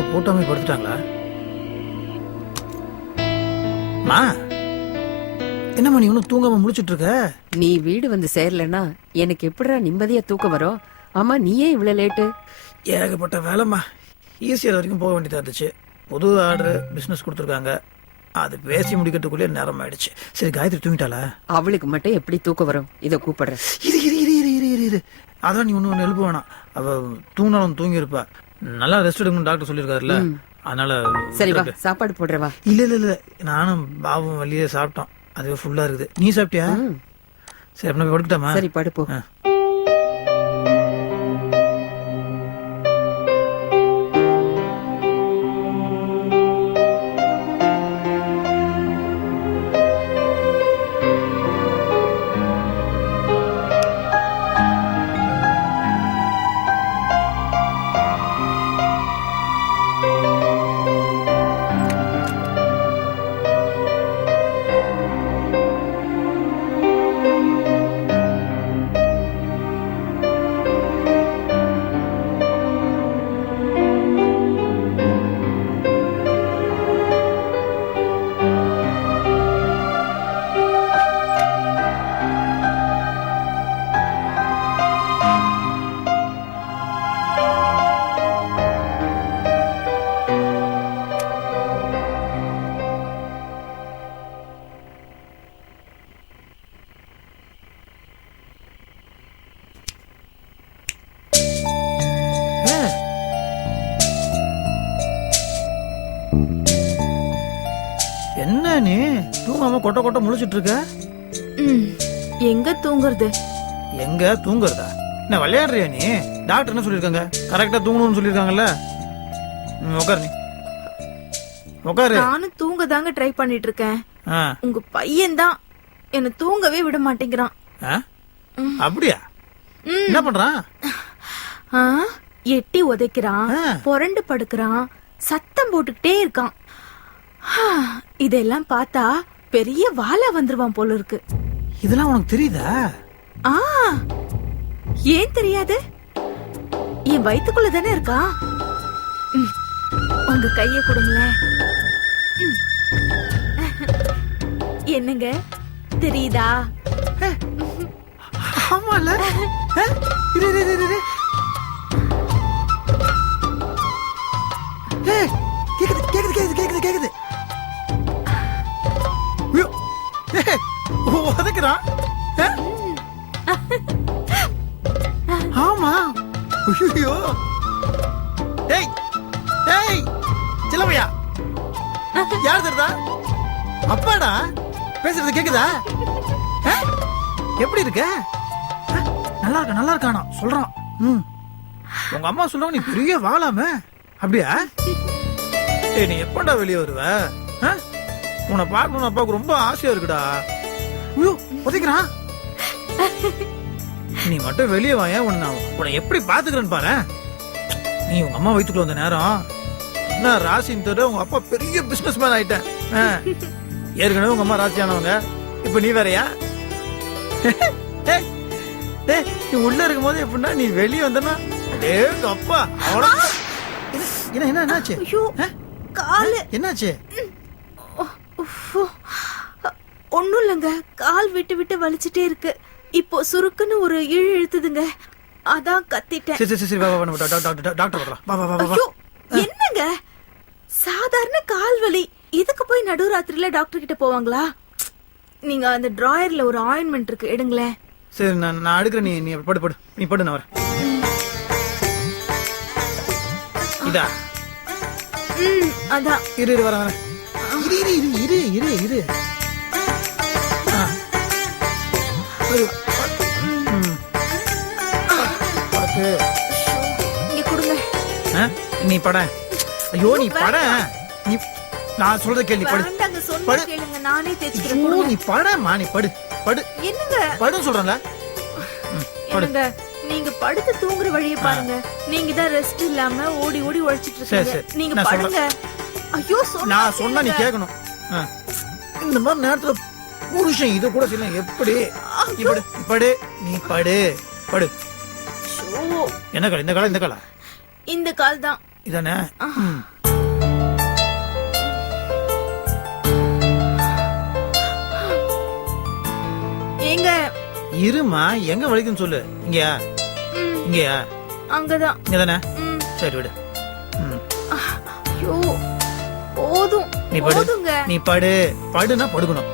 கதவை போட்டாமே படுத்துட்டாங்களா? மா, என்னம்மா நீ இன்னும் தூங்காம முழிச்சிட்டு இருக்க? நீ வீடு வந்து சேரலன்னா எனக்கு எப்படிடா நிம்மதியா தூக்கம் வரும்? ஆமா, நீ ஏன் இவ்வளவு லேட்டு? ஏகப்பட்ட வேலைம்மா. ஈஸியர் வரைக்கும் போக வேண்டியதா இருந்துச்சு. புது ஆர்டர் பிசினஸ் கொடுத்துருக்காங்க. அது பேசி முடிக்கிறதுக்குள்ளே நேரம் ஆயிடுச்சு. சரி, காயத்ரி தூங்கிட்டாளா? அவளுக்கு மட்டும் எப்படி தூக்கம் வரும்? இத கூப்பிடுறேன். இரு இரு இரு இரு இரு இரு இரு அதான் நீ ஒண்ணு எழுப்ப வேணாம். அவ தூங்கினாலும் தூங்கி இருப்பா. நல்லா ரெஸ்ட் எடுக்கணும் டாக்டர் சொல்லியிருக்காருல்ல. அதனால சரி வா, சாப்பாடு போடுறவா. இல்ல இல்ல இல்ல, நானும் பாபும் வெளியே சாப்பிட்டோம். அதுவே ஃபுல்லா இருக்குது. நீ சாப்பிட்டியா? சரி, அப்ப படுக்கட்டாமா? சரி படுப்போ. என்ன நீ தூங்காம கொட்ட கொட்ட முழிச்சிட்டு இருக்க? எங்க தூங்குறது? எங்க தூங்குறதா? என்ன விளையாடுறியா நீ? டாக்டர் என்ன சொல்லிருக்காங்க? கரெக்டா தூங்கணும்னு சொல்லிருக்காங்கல்ல. உட்காரு, நீ உட்காரு. நானும் தூங்க தாங்க ட்ரை பண்ணிட்டு இருக்கேன். உங்க பையன் தான் என்ன தூங்கவே விட மாட்டேங்கிறான். அப்படியா? என்ன பண்றான்? எட்டி உதைக்கிறான், புரண்டு படுக்கிறான், சத்தம் போட்டுக்கிட்டே இருக்கான். இதெல்லாம் பார்த்தா பெரிய வாளா வந்துருவான் போல இருக்கு. இதெல்லாம் உனக்கு தெரியுதா? ஏன் தெரியாது? என் வயித்துக்குள்ள தானே இருக்கா. உங்க கைய கொடுங்களேன். என்னங்க தெரியுதா? ஆமால. இரு இரு இரு இரு. கேக்குது கேக்குது கேக்குது கேக்குது கேக்குது. உதைக்கிறான். ஆமா. ஐயோ. டேய் டேய் சிலவையா, யார் தெரியுதா? அப்பாடா. பேசுறது கேக்குதா? எப்படி இருக்க? நல்லா இருக்க நல்லா இருக்கானா சொல்றான். உங்க அம்மா சொல்லுவாங்க நீ பெரிய வாழாம. அப்படியா? ஏய், நீ எப்படா வெளியே வருவ? உன்னை பார்க்கணும் அப்பாவுக்கு ரொம்ப ஆசையா இருக்குடா. ஐயோ, உதைக்கிறான். நீ மட்டும் வெளியே வாங்க, உன்னை எப்படி பாத்துக்கிறேன்னு பாரு. நீ உங்க அம்மா வயித்துக்குள்ள வந்த நேரம் என்ன ராசின்னு தெரியல, உங்க அப்பா பெரிய பிசினஸ் மேன் ஆயிட்டேன். ஏற்கனவே உங்க அம்மா ராசியானவங்க, இப்ப நீ வேறையா? நீ உள்ள இருக்கும் போது எப்படின்னா நீ வெளியே வந்தனா அப்பா அவ்வளோ. என்ன என்ன என்னாச்சு? என்னாச்சு? ஒண்ணும் இல்லங்க, கால் விட்டு விட்டு வலிச்சுட்டே இருக்கு. இப்போ சுருக்குன்னு ஒரு இழு இழுத்துதுங்க, அதான் கத்திட்டேன். சரி சரி சரி, வா வா டாக்டர் வரலாம். வா வா வா வா. என்னங்க சாதாரண கால் வலி, இதுக்கு போய் நடுராத்திரில டாக்டர் கிட்ட போவாங்களா? நீங்க அந்த டிராயர்ல ஒரு ஆயின்மெண்ட் இருக்கு, எடுங்களேன். சரி, நான் எடுக்கிறேன். நீ படு படு, நீ படு, நான் வரேன். இதா? அதான். இரு இரு வரேன் வரேன். இரு இரு இரு இரு இரு இரு. இங்க கொடுங்க. நீ பட. ஐயோ நீ பட. நீ நான் சொல்றத கேளு. படு வேண்டாங்க, சொன்னா கேளுங்க, நானே தேய்ச்சுக்கிறேன். ஐயோ நீ படமா, நீ படு படு. என்னங்க படுன்னு சொல்றேன்ல. என்னங்க நீங்க படுத்து தூங்குற வழியை பாருங்க. நீங்க தான் ரெஸ்ட் இல்லாம ஓடி ஓடி உழைச்சிட்டு இருக்கீங்க. நீங்க படுங்க. ஐயோ நான் சொன்னா நீ கேட்கணும். இந்த மாதிரி நேரத்துல புருஷன் இது கூட சொல்ல எப்படி? நீ படு படு, நீ படு படு. என்ன கால்? இந்த கால? இந்த கால? இந்த கால் தான். இதானே ம். ஏங்க இருமா எங்க வலிக்குன்னு சொல்லு. இங்கயா? ம், இங்கயா? அங்கதான். இங்கதானே? ம், சரி விடு. ம். ஐயோ போதும் நீ படு. போதுங்க. நீ படுனா படுக்கணும்.